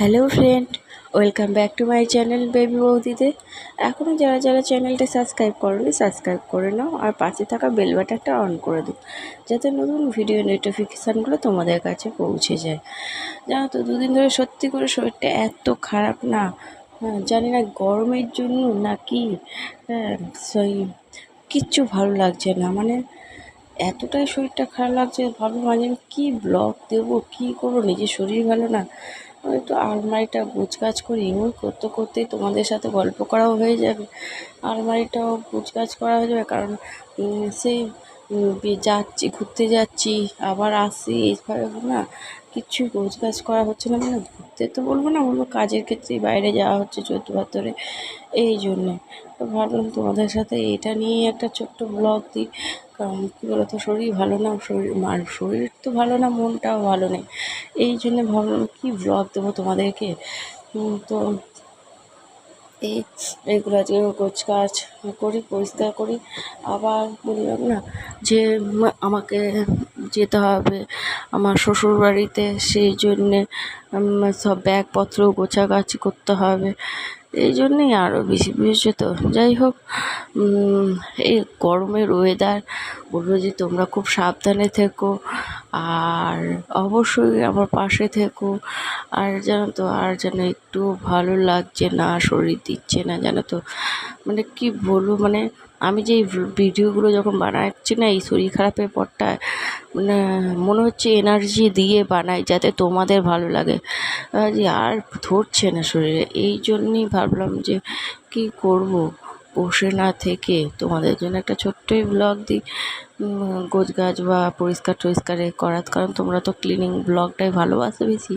Hello friend welcome back to my channel baby বৌদিতে। এখনও যারা যারা চ্যানেলটা সাবস্ক্রাইব করোনি সাবস্ক্রাইব করে নাও আর পাশে থাকা বেল বাটনটা অন করে দিও যাতে নতুন ভিডিও নোটিফিকেশানগুলো তোমাদের কাছে পৌঁছে যায়। জানো তো দুদিন ধরে সত্যি করে শরীরটা এত খারাপ না হ্যাঁ, জানি না গরমের জন্য না কি হ্যাঁ সেই কিচ্ছু ভালো লাগছে না। মানে এতটাই শরীরটা খারাপ লাগছে, ভাবলাম আজ আমি কী ব্লগ দেবো, কী করব, নিজের শরীর ভালো না। আমি তো আলমারিটা গোছগাছ করি ওই করতে করতেই তোমাদের সাথে গল্প করাও হয়ে যাবে। আলমারিটাও গোছগাছ করা হয়ে যাবে, কারণ সেই যাচ্ছি, ঘুরতে যাচ্ছি, আবার আসি, এইভাবে না কিচ্ছু গোছগাছ করা হচ্ছে না মানে ঘুরতে তো বলব না, বলব কাজের ক্ষেত্রে বাইরে যাওয়া হচ্ছে চৈত্র ভাতরে এই জন্যে। তো ভাবলাম তোমাদের সাথে এটা নিয়েই একটা ছোট্ট ব্লগ দিই, কারণ কী বলতো, শরীর ভালো না, শরীর আর শরীর তো ভালো না, মনটাও ভালো নেই, এই জন্যে ভাবলাম কী ব্লগ দেবো তোমাদেরকে? তো এই এগুলো আজকে কাজ করি, পরিষ্কার করি। আবার বললাম না যে আমাকে যেতে হবে আমার শ্বশুর বাড়িতে সেই জন্যে সব ব্যাগপত্র গোছাগাছি করতে হবে। এই জন্যেই আরও বেশি তো যাই হোক এই গরমের ওয়েদার বলব যে তোমরা খুব সাবধানে থেকো, আর অবশ্যই আমার পাশে থেকো। আর জানো তো, আর যেন একটু ভালো লাগছে না, শরীর দিচ্ছে না, জানো তো। মানে কি বলব মানে আমি যে ভিডিওগুলো যখন বানাচ্ছি না, এই শরীর খারাপের পরটা মানে হচ্ছে এনার্জি দিয়ে বানাই যাতে তোমাদের ভালো লাগে। আর ধরছে না শরীরে। এই জন্যই ভাবলাম যে কি করব? বসে না থেকে তোমাদের জন্য একটা ছোট্টই ব্লগ দিই। গোছ গাছ বা পরিষ্কার টরিষ্কারে করার। কারণ তোমরা তো ক্লিনিং ব্লগটাই ভালোবাসো বেশি।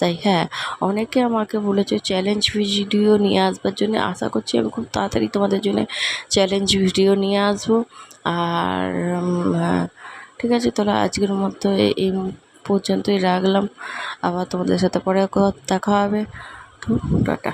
তাই হ্যাঁ অনেকে আমাকে বলেছে চ্যালেঞ্জ ভিডিও নিয়ে আসবার জন্য। আশা করছি আমি খুব তাড়াতাড়ি তোমাদের জন্য চ্যালেঞ্জ ভিডিও নিয়ে আসব। আর হ্যাঁ, ঠিক আছে, তাহলে আজকের মতো এই পর্যন্তই রাখলাম। আবার তোমাদের সাথে পরে দেখা হবে। টাটা।